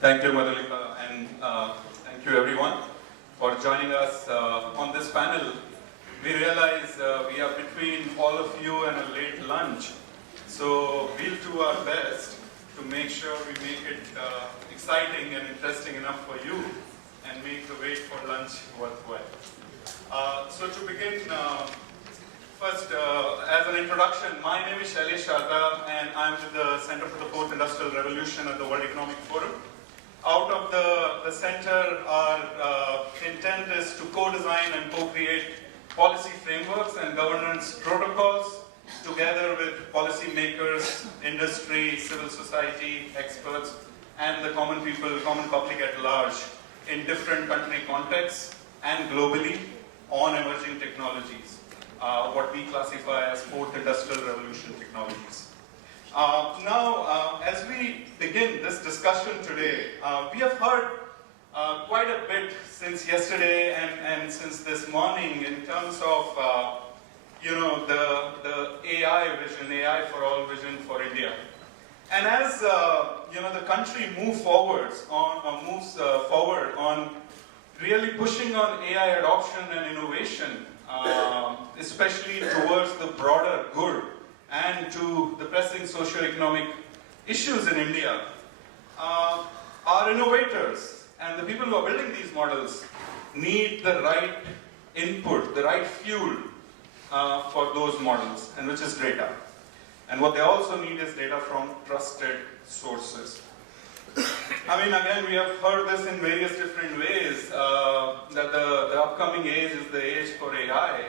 Thank you, Madhulika, and thank you everyone for joining us on this panel. We realize we are between all of you and a late lunch, so we'll do our best to make sure we make it exciting and interesting enough for you and make the wait for lunch worthwhile. So to begin, first, as an introduction, my name is Shailesh Aadhaar and I'm with the Center for the Fourth Industrial Revolution at the World Economic Forum. Out of the center, our intent is to co-design and co-create policy frameworks and governance protocols together with policymakers, industry, civil society, experts, and the common people, common public at large in different country contexts and globally on emerging technologies, what we classify as Fourth Industrial Revolution technologies. Now, as we begin this discussion today, we have heard quite a bit since yesterday and since this morning in terms of, the AI vision, AI for all vision for India. And as the country moves forward on really pushing on AI adoption and innovation, especially towards the broader good and to the pressing socio-economic issues in India, our innovators and the people who are building these models need the right input, the right fuel for those models, and which is data. And what they also need is data from trusted sources. I mean, again, we have heard this in various different ways, that the upcoming age is the age for AI.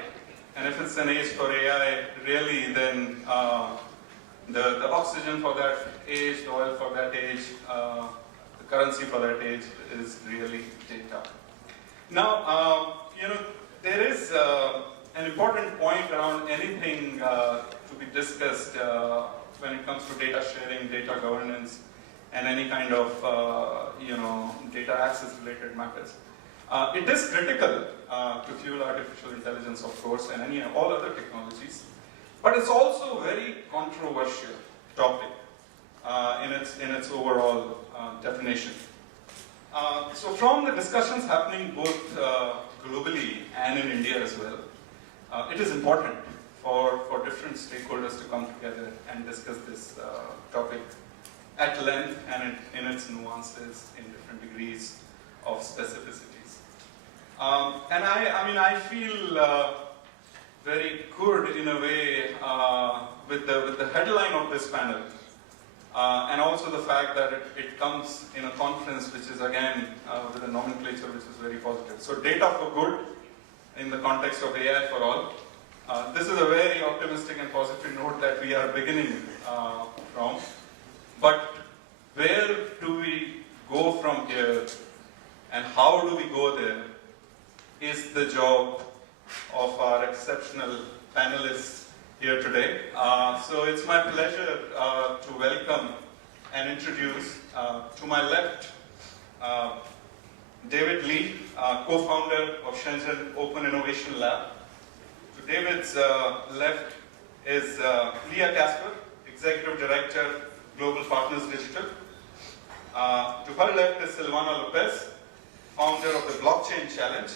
And if it's an age for AI, really, then the oxygen for that age, the oil for that age, the currency for that age is really data. Now, there is an important point around anything to be discussed when it comes to data sharing, data governance, and any kind of data access related matters. It is critical to fuel artificial intelligence, of course, and all other technologies, but it's also a very controversial topic in its overall definition. So from the discussions happening both globally and in India as well, it is important for different stakeholders to come together and discuss this topic at length and in its nuances in different degrees of specificity. And I feel very good in a way with the headline of this panel, and also the fact that it comes in a conference which is again with a nomenclature which is very positive. So data for good in the context of AI for all. This is a very optimistic and positive note that we are beginning from. But where do we go from here and how do we go there is the job of our exceptional panelists here today. So it's my pleasure to welcome and introduce to my left David Lee, co-founder of Shenzhen Open Innovation Lab. To David's left is Leah Casper, Executive Director, Global Partners Digital. To her left is Silvana Lopez, founder of the Blockchain Challenge.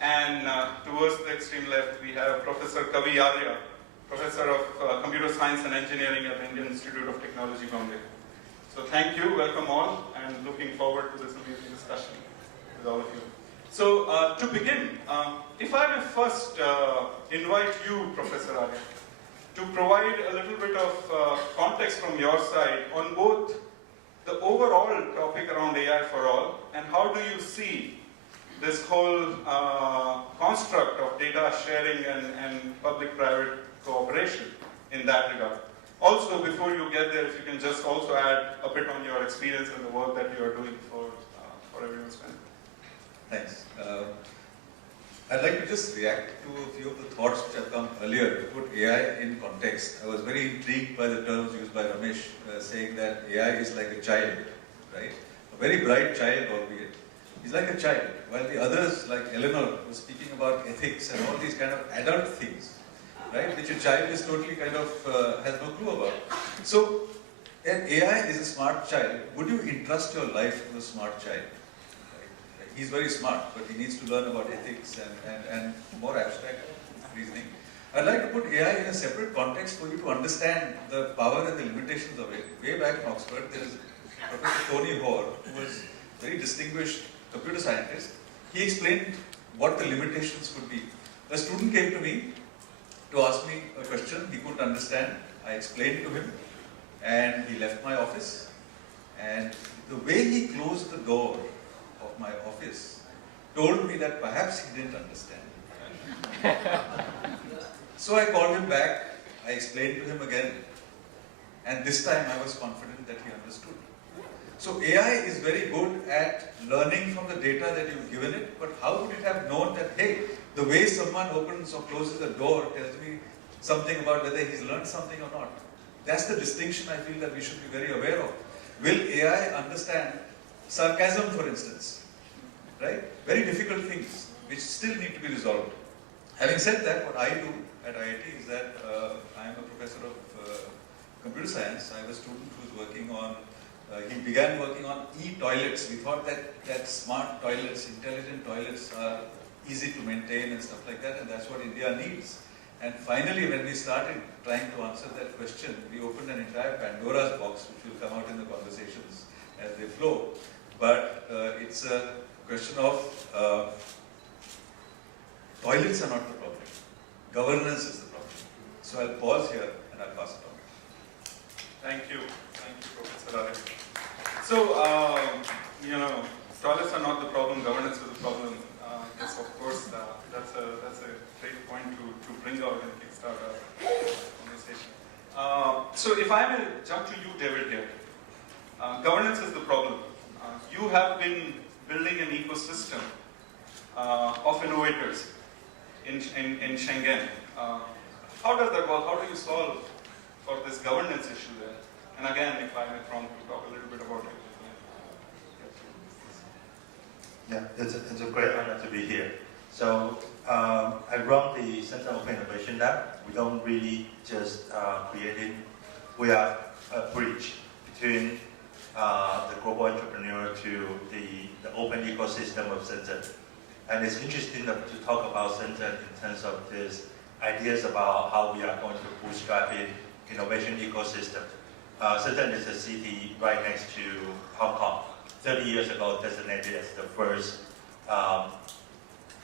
And towards the extreme left, we have Professor Kavi Arya, Professor of Computer Science and Engineering at the Indian Institute of Technology, Bombay. So thank you, welcome all, and looking forward to this amazing discussion with all of you. So to begin, if I may first invite you, Professor Arya, to provide a little bit of context from your side on both the overall topic around AI for all, and how do you see this whole construct of data sharing and public-private cooperation in that regard. Also, before you get there, if you can just also add a bit on your experience and the work that you are doing for everyone's benefit. Thanks. I'd like to just react to a few of the thoughts which have come earlier to put AI in context. I was very intrigued by the terms used by Ramesh, saying that AI is like a child, right? A very bright child, albeit. He's like a child, while the others, like Eleanor, was speaking about ethics and all these kind of adult things, right? Which a child is totally kind of has no clue about. So If AI is a smart child, would you entrust your life to a smart child? Right? He's very smart, but he needs to learn about ethics and more abstract reasoning. I'd like to put AI in a separate context for you to understand the power and the limitations of it. Way back in Oxford, there is Professor Tony Hoare, who was a very distinguished computer scientist. He explained what the limitations could be. A student came to me to ask me a question he couldn't understand. I explained to him, and he left my office. And the way he closed the door of my office told me that perhaps he didn't understand. So I called him back, I explained to him again, and this time I was confident that he understood. So AI is very good at learning from the data that you've given it, but how would it have known that, hey, the way someone opens or closes a door tells me something about whether he's learned something or not? That's the distinction I feel that we should be very aware of. Will AI understand sarcasm, for instance? Right? Very difficult things which still need to be resolved. Having said that, what I do at IIT is that I am a professor of computer science. I have a student who's working on, he began working on e-toilets. We thought that smart toilets, intelligent toilets are easy to maintain and stuff like that, and that's what India needs. And finally, when we started trying to answer that question, we opened an entire Pandora's box, which will come out in the conversations as they flow. But it's a question of toilets are not the problem. Governance is the problem. So I'll pause here and I'll pass it on. Thank you, Professor Aayog. So, toilets are not the problem, governance is the problem. Yes, of course, that's a great point to bring out and kickstart our conversation. So if I may jump to you, David, here. Governance is the problem. You have been building an ecosystem of innovators in Schengen. How does that work? How do you solve for this governance issue there? And again, if I may prompt to talk a little bit about it. Yeah, it's a great honor to be here. So I run the Center Open Innovation Lab. We don't really just we are a bridge between the global entrepreneur to the open ecosystem of Shenzhen. And it's interesting to talk about Shenzhen in terms of these ideas about how we are going to bootstrap in innovation ecosystem. Shenzhen is a city right next to Hong Kong. 30 years ago, designated as the first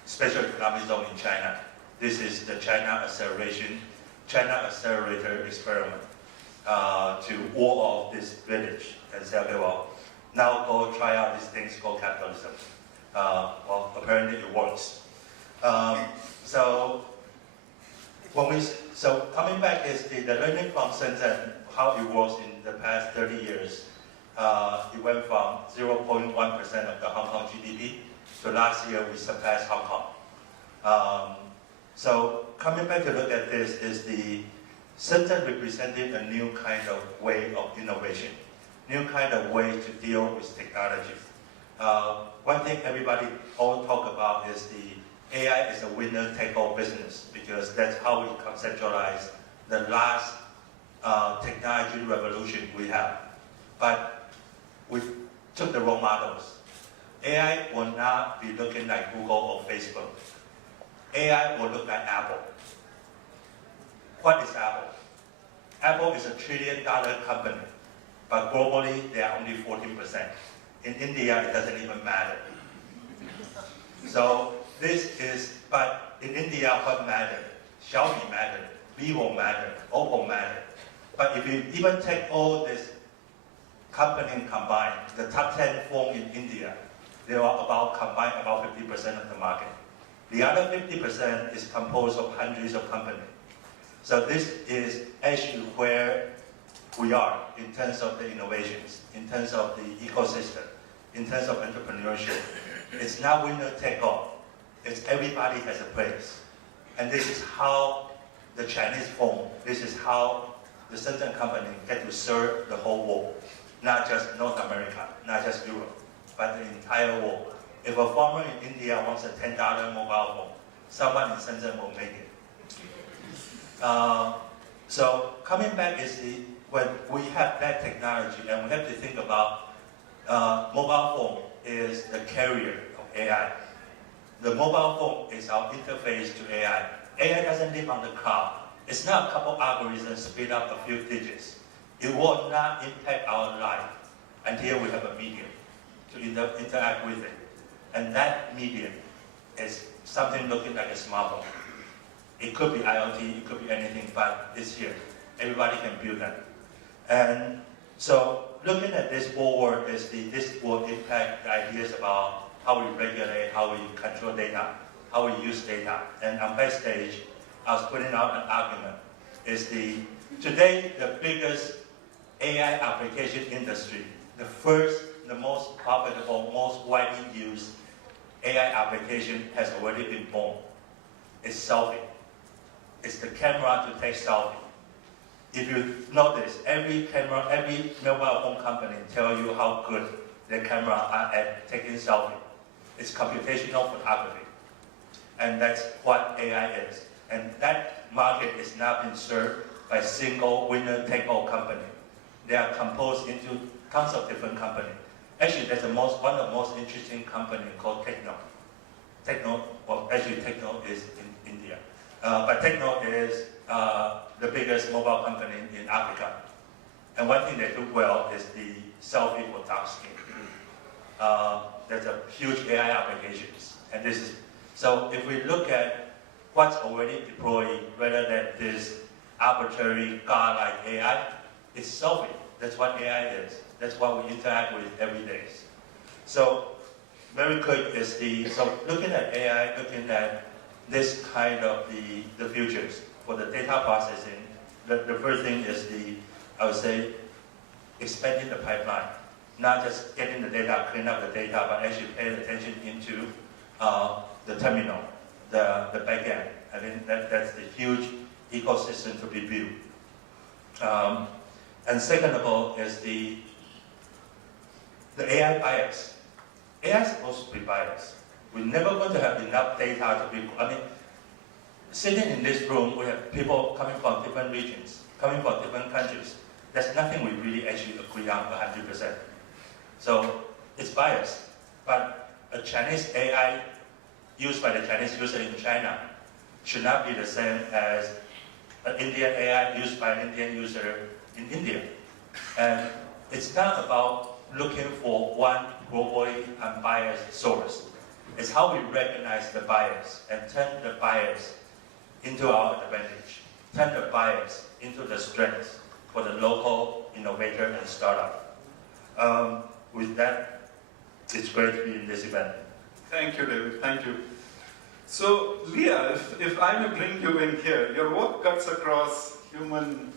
special economic zone in China. This is the China Accelerator Experiment to wall off this village and say, okay, well, now go try out these things called capitalism. Well, apparently it works. So coming back is the learning from Shenzhen, how it works in the past 30 years. It went from 0.1% of the Hong Kong GDP to last year we surpassed Hong Kong. So coming back to look at this is the Shenzhen represented a new kind of way of innovation, new kind of way to deal with technology. One thing everybody all talk about is the AI is a winner-take-all business because that's how we conceptualize the last technology revolution we have. But we took the wrong models. AI will not be looking like Google or Facebook. AI will look like Apple. What is Apple? Apple is a $1 trillion company, but globally they are only 14%. In India, it doesn't even matter. So but in India, what matters? Xiaomi matters, Vivo matters, Oppo matters. But if you even take all this company combined, the top 10 phones in India, they are combined about 50% of the market. The other 50% is composed of hundreds of companies. So this is actually where we are in terms of the innovations, in terms of the ecosystem, in terms of entrepreneurship. It's not winner take all. It's everybody has a place. And this is how the Chinese phone, this is how the Shenzhen company get to serve the whole world. Not just North America, not just Europe, but the entire world. If a farmer in India wants a $10 mobile phone, someone in Shenzhen will make it. So coming back is when we have that technology, and we have to think about mobile phone is the carrier of AI. The mobile phone is our interface to AI. AI doesn't live on the cloud. It's not a couple algorithms spit up a few digits. It will not impact our life until we have a medium to interact with it. And that medium is something looking like a smartphone. It could be IoT, it could be anything, but it's here. Everybody can build that. And so looking at this forward, this will impact the ideas about how we regulate, how we control data, how we use data. And on backstage, I was putting out an argument. Today, the biggest AI application industry, the first, the most profitable, most widely used AI application has already been born. It's selfie. It's the camera to take selfie. If you notice, every mobile phone company tell you how good their camera are at taking selfie. It's computational photography. And that's what AI is. And that market is now being served by single winner-take-all company. They are composed into tons of different companies. Actually, there's one of the most interesting companies called Techno. Techno is in India. But Techno is the biggest mobile company in Africa. And one thing they do well is the selfie for dark skin. There's a huge AI applications. And so if we look at what's already deployed rather than this arbitrary God-like AI, it's selfie. That's what AI is. That's what we interact with every day. So very quick is so looking at AI, looking at this kind of the futures for the data processing, the first thing is I would say, expanding the pipeline. Not just getting the data, clean up the data, but actually paying attention into the terminal, the back end. I think that's the huge ecosystem to be built. And second of all is the AI bias. AI is supposed to be biased. We're never going to have enough data to be, sitting in this room, we have people coming from different regions, coming from different countries. There's nothing we really actually agree on 100%. So it's biased. But a Chinese AI used by the Chinese user in China should not be the same as an Indian AI used by an Indian user in India. And it's not about looking for one globally unbiased source. It's how we recognize the bias and turn the bias into our advantage, turn the bias into the strength for the local innovator and startup. With that, it's great to be in this event. Thank you, David. Thank you. So, Leah, if I may bring you in here, your work cuts across human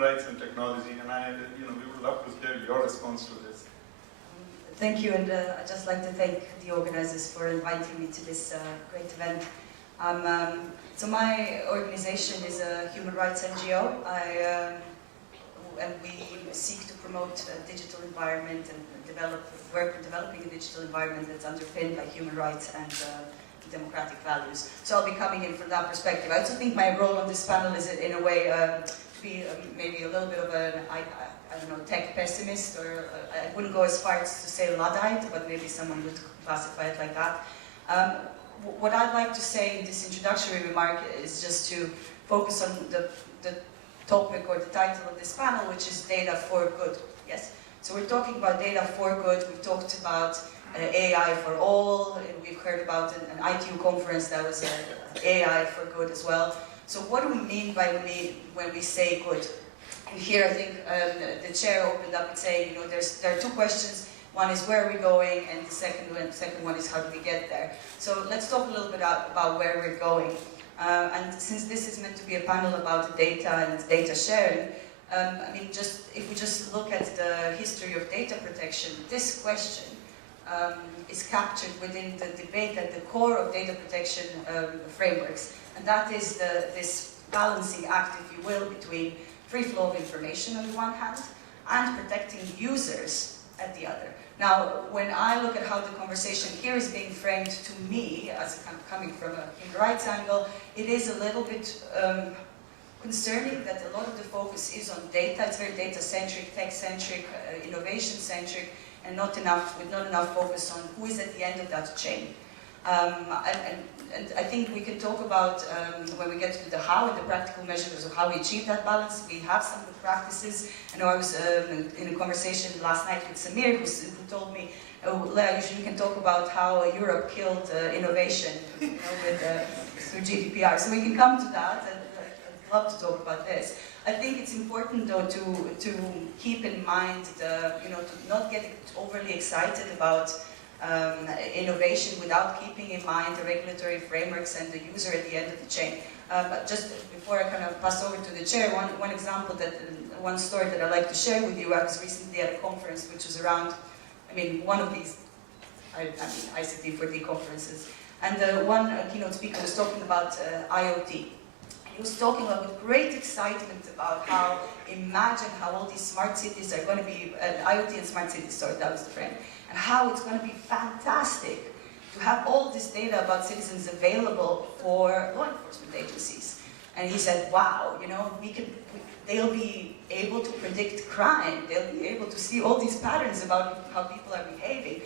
rights and technology, and we would love to hear your response to this. Thank you, and I'd just like to thank the organizers for inviting me to this great event. So my organization is a human rights NGO, and we seek to promote a digital environment and work on developing a digital environment that's underpinned by human rights and democratic values. So I'll be coming in from that perspective. I also think my role on this panel is, in a way, to be maybe a little bit of an, I don't know, tech pessimist, or I wouldn't go as far as to say Luddite, but maybe someone would classify it like that. What I'd like to say in this introductory remark is just to focus on the topic or the title of this panel, which is data for good. Yes? So we're talking about data for good. We've talked about AI for all, and we've heard about an ITU conference that was AI for good as well. So what do we mean by when we say good? And here I think the chair opened up and saying, there are two questions. One is where are we going, and the second one is how do we get there. So let's talk a little bit about where we're going. And since this is meant to be a panel about data and data sharing, if we just look at the history of data protection, this question is captured within the debate at the core of data protection frameworks. And that is this balancing act, if you will, between free flow of information on the one hand and protecting users at the other. Now, when I look at how the conversation here is being framed to me, as coming from a human rights angle, it is a little bit concerning that a lot of the focus is on data. It's very data-centric, tech-centric, innovation-centric, and with not enough focus on who is at the end of that chain. And I think we can talk about, when we get to the how and the practical measures of how we achieve that balance. We have some good practices. I know I was in a conversation last night with Samir, who told me, oh, Lea, usually we can talk about how Europe killed innovation, through GDPR. So we can come to that, and I'd love to talk about this. I think it's important, though, to keep in mind, to not get overly excited about innovation without keeping in mind the regulatory frameworks and the user at the end of the chain. But just before I kind of pass over to the chair, one example one story that I'd like to share with you. I was recently at a conference which was around, one of these, ICT 4D conferences, and one keynote speaker was talking about IoT. He was talking with great excitement about imagine how all these smart cities are going to be, IoT and smart cities, sorry, that was the frame, and how it's going to be fantastic to have all this data about citizens available for law enforcement agencies. And he said, wow, they'll be able to predict crime, they'll be able to see all these patterns about how people are behaving.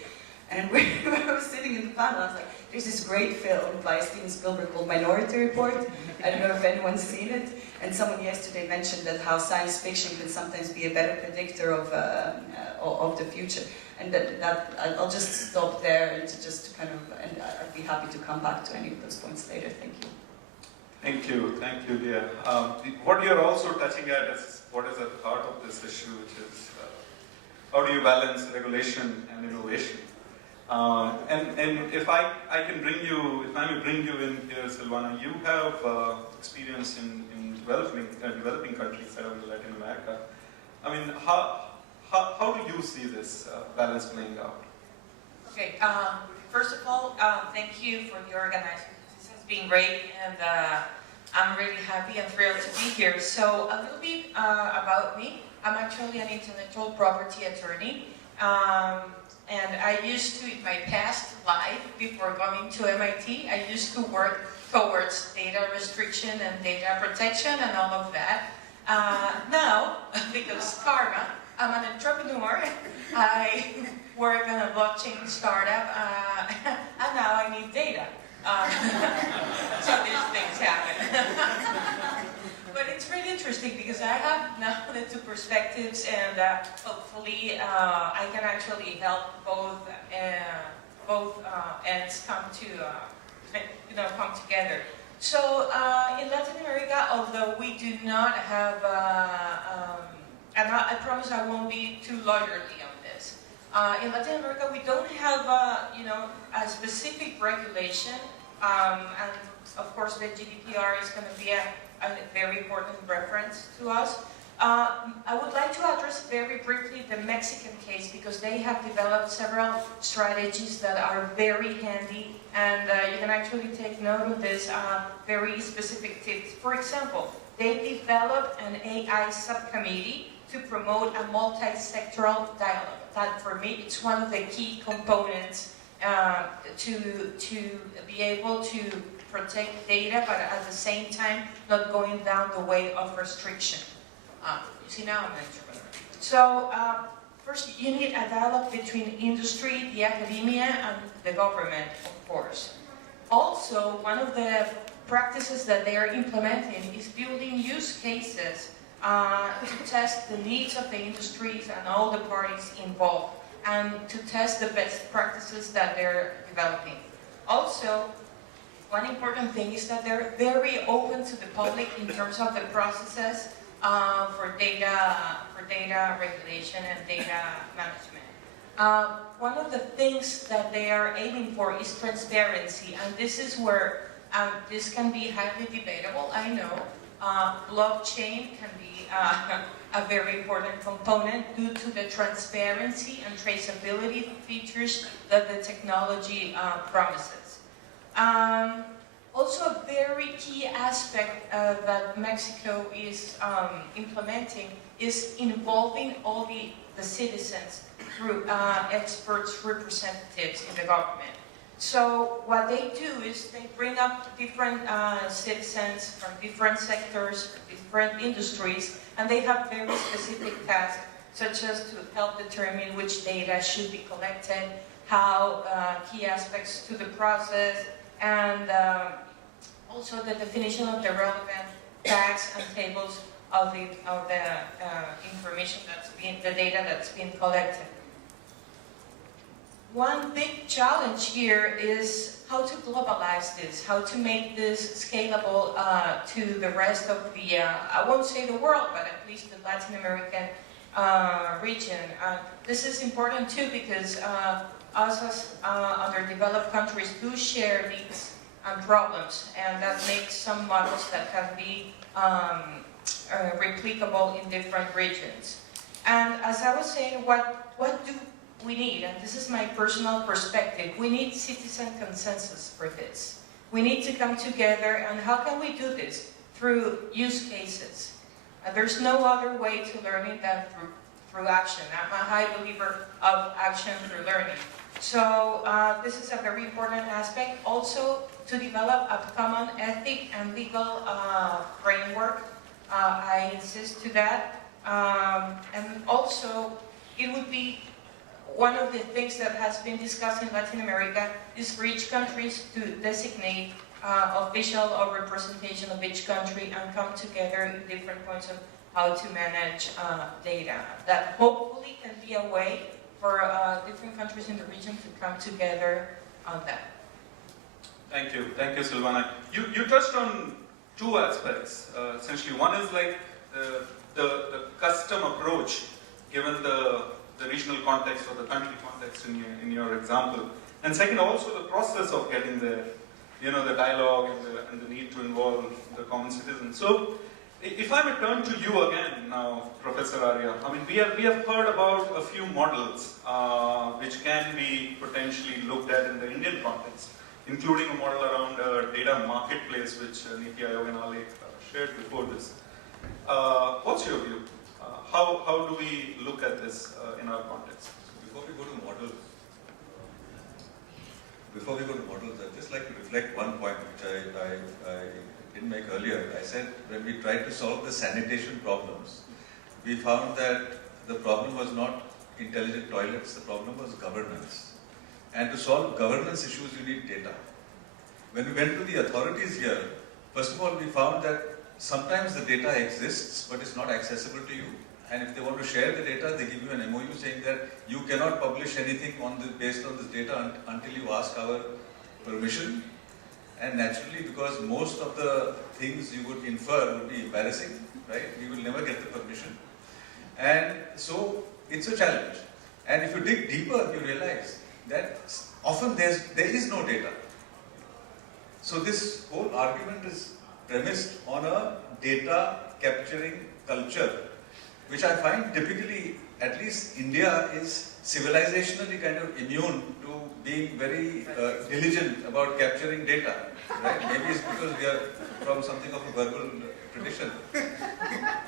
And when I was sitting in the panel, I was like, there's this great film by Steven Spielberg called Minority Report. I don't know if anyone's seen it. And someone yesterday mentioned that how science fiction can sometimes be a better predictor of the future. And I'll just stop there and and I'd be happy to come back to any of those points later. Thank you. Thank you, Leah. What you're also touching at is what is at the heart of this issue, which is how do you balance regulation and innovation? And if I may bring you in here, Silvana, you have experience in developing countries, Latin America. How do you see this balance playing out? Okay, first of all, thank you for the organizing. This has been great, and I'm really happy and thrilled to be here. So a little bit about me. I'm actually an intellectual property attorney. And I used to, in my past life, before going to MIT, I used to work towards data restriction and data protection and all of that. Now, because karma, I'm an entrepreneur, I work on a blockchain startup, and now I need data. So these things happen. But it's really interesting because I have now the two perspectives, and hopefully I can actually help both ends come together. So in Latin America, although we do not have, and I promise I won't be too lawyerly on this. In Latin America, we don't have a specific regulation, and of course the GDPR is going to be a very important reference to us. I would like to address very briefly the Mexican case because they have developed several strategies that are very handy, and you can actually take note of this very specific tips. For example, they developed an AI subcommittee to promote a multi-sectoral dialogue. That, for me, it's one of the key components to be able to protect data, but at the same time not going down the way of restriction. You see, now I'm an entrepreneur. So first, you need a dialogue between industry, the academia, and the government, of course. Also, one of the practices that they are implementing is building use cases to test the needs of the industries and all the parties involved, and to test the best practices that they're developing. Also, one important thing is that they're very open to the public in terms of the processes for data regulation and data management. One of the things that they are aiming for is transparency, and this is where this can be highly debatable, I know. Blockchain can be a very important component due to the transparency and traceability features that the technology promises. Also, a very key aspect that Mexico is implementing is involving all the citizens through experts, representatives in the government. So what they do is they bring up different citizens from different sectors, different industries, and they have very specific tasks, such as to help determine which data should be collected, how key aspects to the process, and also the definition of the relevant tags and tables of the information the data that's being collected. One big challenge here is how to globalize this, how to make this scalable to the rest of the, I won't say the world, but at least the Latin American region. This is important too because us as underdeveloped countries do share needs and problems, and that makes some models that can be replicable in different regions. And as I was saying, what do we need, and this is my personal perspective, we need citizen consensus for this. We need to come together, and how can we do this? Through use cases. There's no other way to learning than through action. I'm a high believer of action through learning. So this is a very important aspect. Also, to develop a common ethic and legal framework. I insist to that. And also, it would be one of the things that has been discussed in Latin America is for each country to designate official or representation of each country and come together in different points of how to manage data. That hopefully can be a way for different countries in the region to come together on that. Thank you, Silvana. You touched on two aspects. Essentially, one is like the custom approach, given the regional context or the country context in your example. And second, also the process of getting there, you know, the dialogue and the need to involve the common citizen. So, if I may turn to you again now, Professor Arya, I mean, we have heard about a few models which can be potentially looked at in the Indian context, including a model around a data marketplace, which NITI Aayog and Aayog shared before this. What's your view? How do we look at this in our context? Before we go to models, I'd just like to reflect one point which I didn't make earlier. I said when we tried to solve the sanitation problems, we found that the problem was not intelligent toilets, the problem was governance. And to solve governance issues, you need data. When we went to the authorities here, first of all, we found that sometimes the data exists, but it's not accessible to you. And if they want to share the data, they give you an MOU saying that you cannot publish anything based on this data until you ask our permission. And naturally, because most of the things you would infer would be embarrassing, right? We will never get the permission. And so, it's a challenge. And if you dig deeper, you realize that often there is no data. So this whole argument is premised on a data capturing culture, which I find typically, at least India is civilizationally kind of immune to being very diligent about capturing data. Right? Maybe it's because we are from something of a verbal tradition.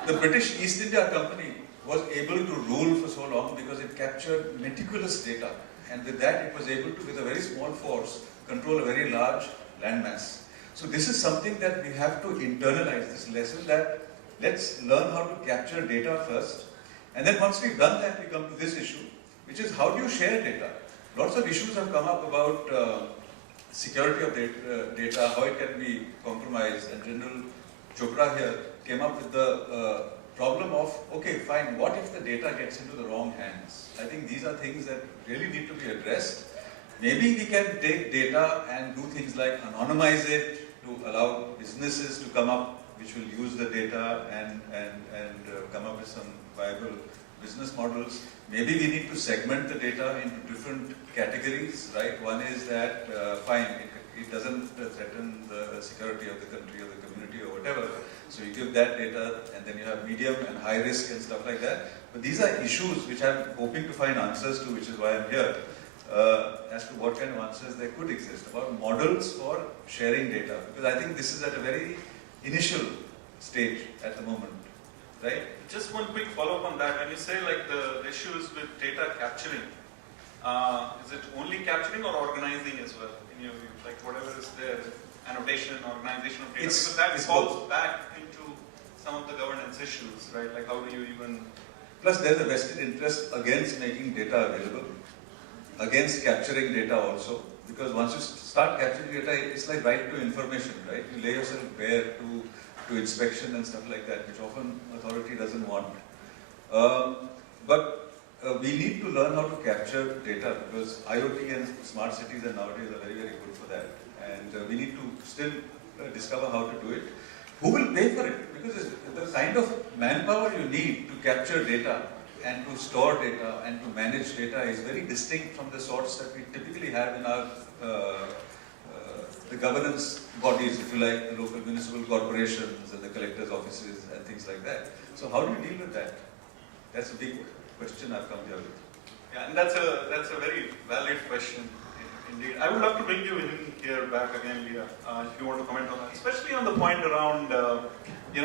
The British East India Company was able to rule for so long because it captured meticulous data. And with that, it was able to, with a very small force, control a very large landmass. So this is something that we have to internalize, this lesson that let's learn how to capture data first. And then once we've done that, we come to this issue, which is how do you share data? Lots of issues have come up about security of data, how it can be compromised. And General Chopra here came up with the problem of, okay, fine, what if the data gets into the wrong hands? I think these are things that really need to be addressed. Maybe we can take data and do things like anonymize it to allow businesses to come up which will use the data and come up with some viable business models. Maybe we need to segment the data into different categories, right? One is that, fine, it doesn't threaten the security of the country or the community or whatever. So you give that data, and then you have medium and high risk and stuff like that. But these are issues which I'm hoping to find answers to, which is why I'm here, as to what kind of answers there could exist about models for sharing data. Because I think this is at a very initial stage at the moment, right? Just one quick follow-up on that. When you say like the issues with data capturing, Is it only capturing or organizing as well? In your view, like whatever is there, annotation, organization of data, because that falls back into some of the governance issues, right? Like how do you even... Plus there's a vested interest against making data available, against capturing data also, because once you start capturing data, it's like right to information, right? You lay yourself bare to inspection and stuff like that, which often authority doesn't want. We need to learn how to capture data, because IoT and smart cities and nowadays are very, very good for that. And we need to still discover how to do it. Who will pay for it? Because the kind of manpower you need to capture data and to store data and to manage data is very distinct from the sorts that we typically have in our the governance bodies, if you like, the local municipal corporations and the collectors' offices and things like that. So how do you deal with that? That's a big question I've come here with. Yeah, and that's a very valid question indeed. I would love to bring you in here back again, Leah, if you want to comment on that, especially on the point around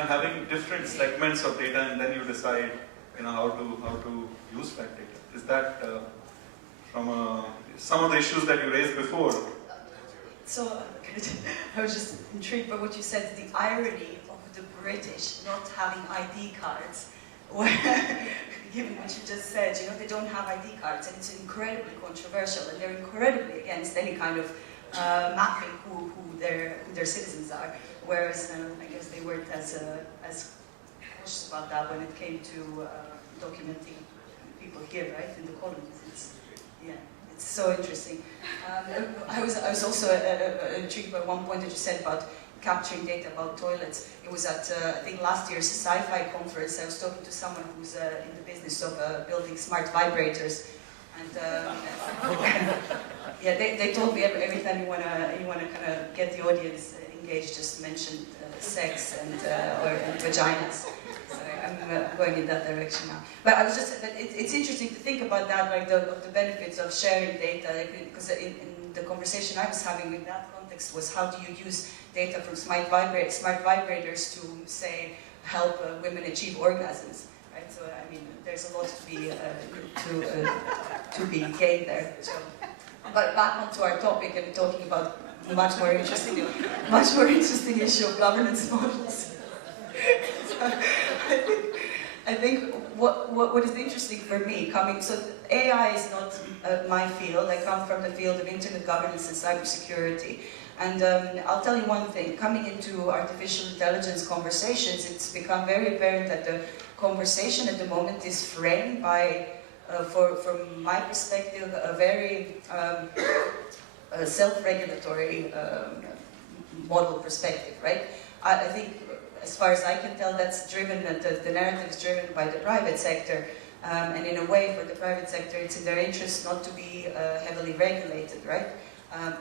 having different segments of data and then you decide how to use that data. Is that from some of the issues that you raised before? So I was just intrigued by what you said, the irony of the British not having ID cards, where, given what you just said, they don't have ID cards, and it's incredibly controversial, and they're incredibly against any kind of mapping who their citizens are, whereas I guess they weren't as cautious about that when it came to documenting people here, right, in the colonies. It's so interesting. I was also intrigued by one point that you said about capturing data about toilets. It was at, I think, last year's sci-fi conference. I was talking to someone who's in the business of building smart vibrators. And yeah, they told me every time you wanna kind of get the audience engaged, just mention sex and vaginas. So I'm going in that direction now. But it's interesting to think about that, like the benefits of sharing data, because in the conversation I was having in that context was how do you use data from smart vibrators to, say, help women achieve orgasms, right? So I mean, there's a lot to be gained there. So, but back onto our topic and talking about the much more interesting issue of governance models. So, I think what is interesting for me, so AI is not my field. I come from the field of internet governance and cybersecurity. And I'll tell you one thing, coming into artificial intelligence conversations, it's become very apparent that the conversation at the moment is framed by, from my perspective, a very self-regulatory model perspective, right? I think, as far as I can tell, that's driven, the narrative is driven by the private sector. And in a way, for the private sector, it's in their interest not to be heavily regulated, right?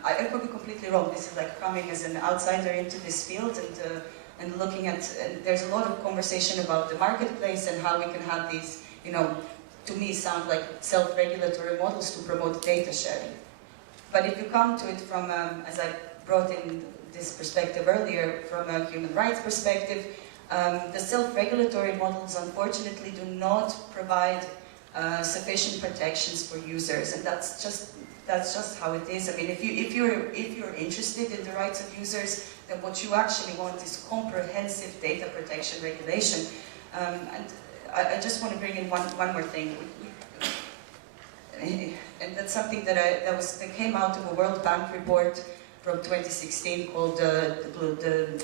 I could be completely wrong. This is like coming as an outsider into this field and looking at, and there's a lot of conversation about the marketplace and how we can have these, to me sound like self-regulatory models to promote data sharing. But if you come to it from, as I brought in this perspective earlier, from a human rights perspective, the self-regulatory models unfortunately do not provide sufficient protections for users, and that's just how it is. I mean, if you're interested in the rights of users, then what you actually want is comprehensive data protection regulation. And I just want to bring in one more thing, and that's something that came out of a World Bank report from 2016 called the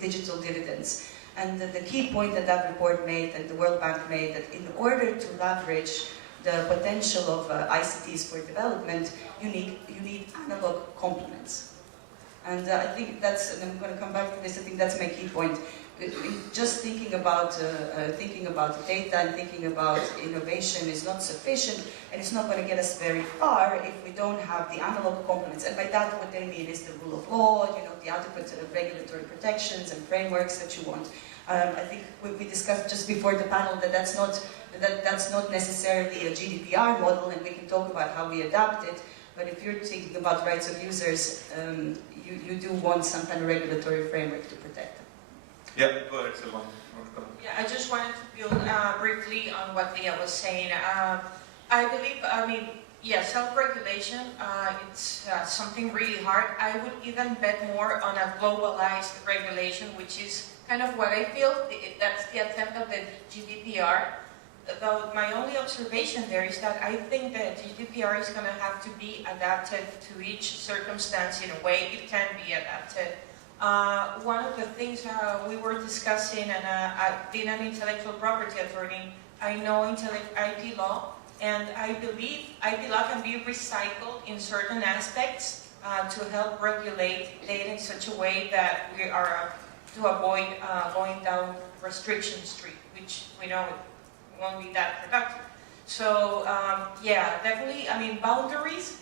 digital dividends. And the key point that report made, and the World Bank made, that in order to leverage the potential of ICTs for development, you need analog complements. And I think that's, and I'm going to come back to this, I think that's my key point. Just thinking about data and thinking about innovation is not sufficient, and it's not going to get us very far if we don't have the analog complements. And by that, what they mean is the rule of law, the adequate regulatory protections and frameworks that you want. I think we discussed just before the panel that that's not necessarily a GDPR model, and we can talk about how we adapt it. But if you're thinking about rights of users, you do want some kind of regulatory framework to protect them. Yeah, go ahead, Silvan. Yeah, I just wanted to build briefly on what Leah was saying. I believe, Yeah, self-regulation, it's something really hard. I would even bet more on a globalized regulation, which is kind of what I feel. That's the attempt of the GDPR. Though my only observation there is that I think that GDPR is going to have to be adapted to each circumstance in a way it can be adapted. One of the things we were discussing, and being an intellectual property attorney, I know IP law, and I believe IP law can be recycled in certain aspects to help regulate data in such a way that we are to avoid going down restriction street, which we know won't be that productive. So yeah, definitely, I mean, boundaries,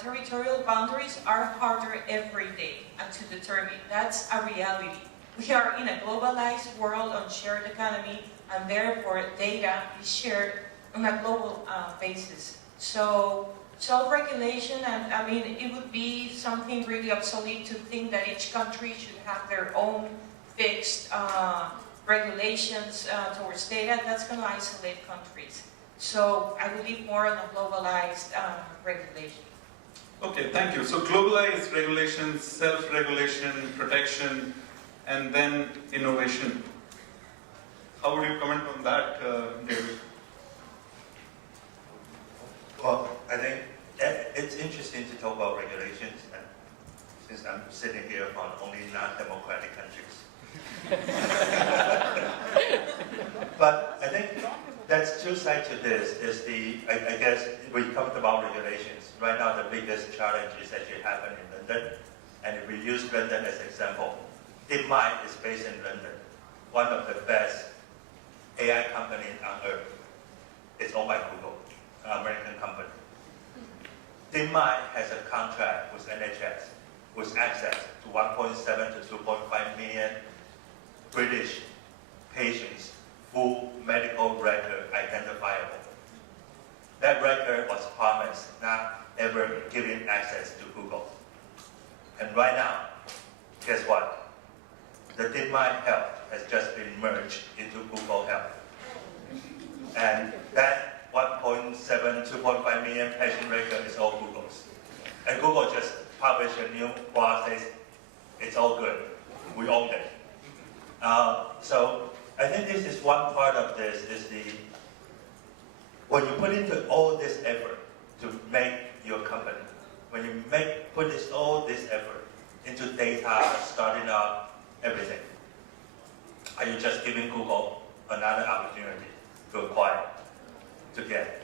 territorial boundaries are harder every day to determine. That's a reality. We are in a globalized world on shared economy, and therefore data is shared on a global basis. So self-regulation, and I mean, it would be something really obsolete to think that each country should have their own fixed regulations towards data. That's going to isolate countries. So I believe more on a globalized regulation. Okay, thank you. So globalized regulation, self-regulation, protection, and then innovation. How would you comment on that, David? Well, I think it's interesting to talk about regulations, and since I'm sitting here from only non-democratic countries. But I think there's two sides to this. I guess we talked about regulations. Right now, the biggest challenge is actually happening in London. And if we use London as an example, DeepMind is based in London, one of the best AI companies on earth. It's owned by Google, an American company. DeepMind has a contract with NHS with access to 1.7 to 2.5 million British patients' full medical record identifiable. That record was promised, not ever given access to Google. And right now, guess what? The DeepMind Health has just been merged into Google Health. And that 1.7, 2.5 million patient record is all Google's. And Google just published a new blog says, it's all good, we own it. So I think this is one part of this, is when you put into all this effort to make your company, when you put all this effort into data, starting up, everything, are you just giving Google another opportunity to acquire, to get?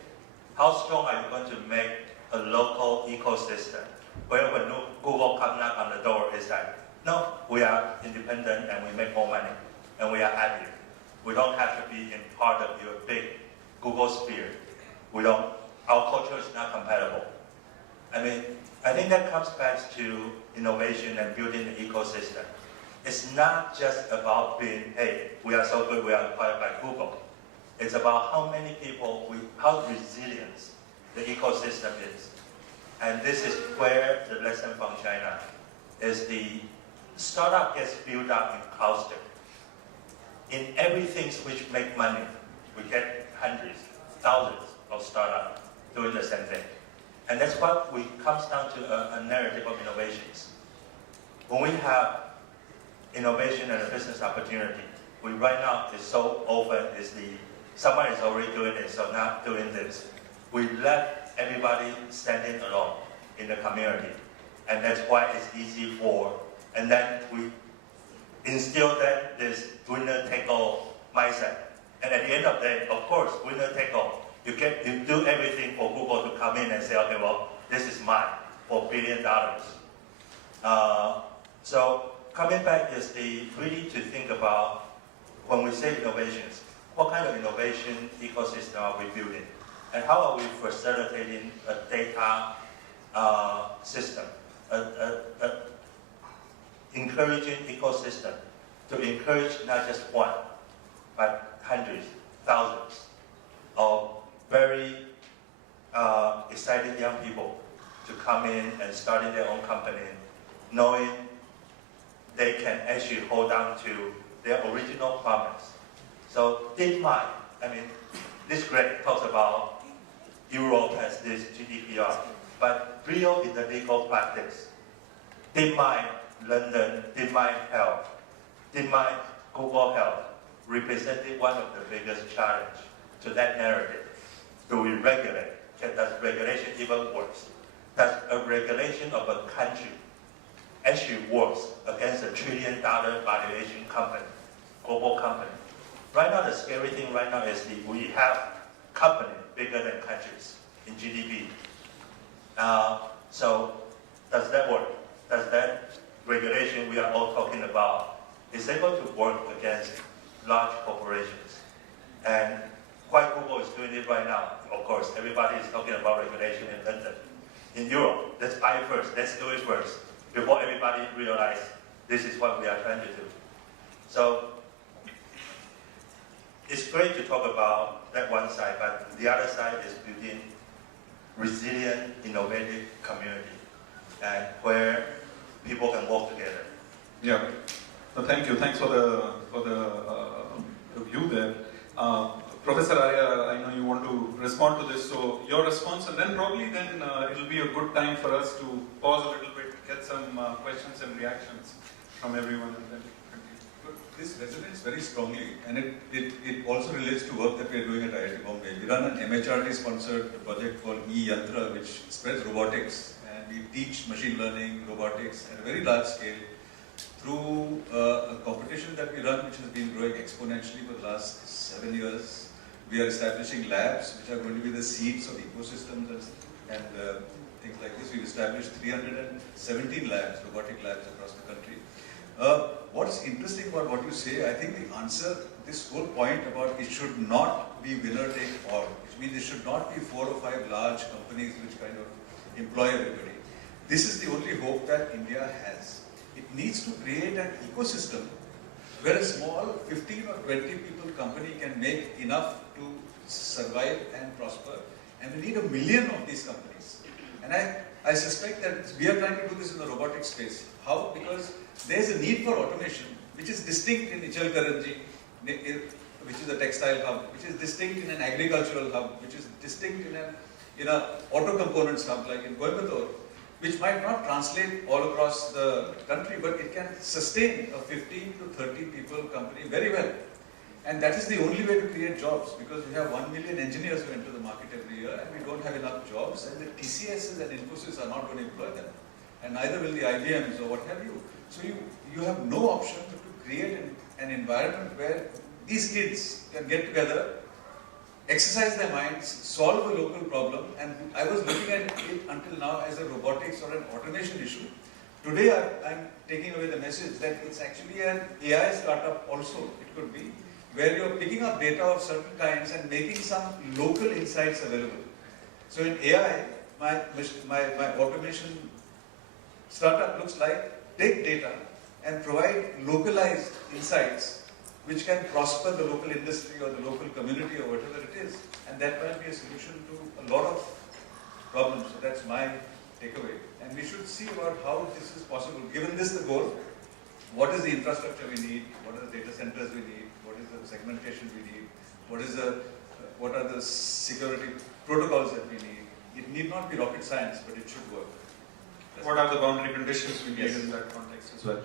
How strong are you going to make a local ecosystem where when Google comes knock on the door, it's like, no, we are independent and we make more money and we are happy. We don't have to be in part of your big Google sphere. Our culture is not compatible. I mean, I think that comes back to innovation and building the ecosystem. It's not just about being, hey, we are so good, we are acquired by Google. It's about how many people, how resilient the ecosystem is. And this is where the lesson from China is the startup gets built up in cluster. In everything which make money, we get hundreds, thousands of startups doing the same thing. And that's what comes down to a narrative of innovations. When we have innovation and a business opportunity, we right now is so open, someone is already doing it, so not doing this. We let everybody standing alone in the community. And that's why it's easy and then we instill that this winner-take-all mindset. And at the end of the day, of course, winner-take-all. You do everything for Google to come in and say, okay, well, this is mine for $1 billion. So coming back is really to think about when we say innovations, what kind of innovation ecosystem are we building? And how are we facilitating a data system, encouraging ecosystem to encourage not just one, but hundreds, thousands of very excited young people to come in and starting their own company, knowing they can actually hold on to their original promise. So DeepMind, I mean, this grade talks about Europe has this GDPR, but real in the legal practice, DeepMind London, DeepMind Health, DeepMind Google Health represented one of the biggest challenge to that narrative. Do we regulate? Does regulation even work? Does a regulation of a country actually works against a $1 trillion valuation company, global company? Right now, the scary thing right now is we have companies bigger than countries in GDP. So does that work? Does that regulation we are all talking about is able to work against large corporations? And why Google is doing it right now? Of course, everybody is talking about regulation in London. In Europe, let's buy it first, let's do it first, before everybody realizes this is what we are trying to do. So it's great to talk about that one side, but the other side is building resilient, innovative community, and where people can work together. Yeah. So thank you. Thanks for the view there. Professor Arya, I know you want to respond to this, so your response, and then it'll be a good time for us to pause a little bit, get some questions and reactions from everyone, and then continue. This resonates very strongly, and it also relates to work that we are doing at IIT Bombay. We run an MHRD-sponsored project called E-Yantra, which spreads robotics, and we teach machine learning, robotics at a very large scale through a competition that we run, which has been growing exponentially for the last 7 years. We are establishing labs, which are going to be the seeds of ecosystems and things like this. We've established 317 labs, robotic labs across the country. What's interesting about what you say, I think the answer, this whole point about it should not be winner take all, which means it should not be 4 or 5 large companies which kind of employ everybody. This is the only hope that India has. It needs to create an ecosystem where a small 15 or 20 people company can make enough to survive and prosper, and we need 1 million of these companies. And I suspect that we are trying to do this in the robotic space. How? Because there is a need for automation, which is distinct in Ichalkaranji, which is a textile hub, which is distinct in an agricultural hub, which is distinct in an auto components hub like in Coimbatore, which might not translate all across the country, but it can sustain a 15 to 30 people company very well. And that is the only way to create jobs, because we have 1 million engineers who enter the market every year, and we don't have enough jobs, and the TCSs and Infosys are not going to employ them, and neither will the IBMs or what have you. So you have no option to create an environment where these kids can get together, exercise their minds, solve a local problem, and I was looking at it until now as a robotics or an automation issue. Today I'm taking away the message that it's actually an AI startup also, it could be, where you're picking up data of certain kinds and making some local insights available. So in AI, my automation startup looks like take data and provide localized insights which can prosper the local industry or the local community or whatever it is. And that might be a solution to a lot of problems. So that's my takeaway. And we should see about how this is possible. Given this the goal, what is the infrastructure we need? What are the data centers we need? What is the segmentation we need? What are the security protocols that we need? It need not be rocket science, but it should work. What are the boundary conditions we need in that context as well?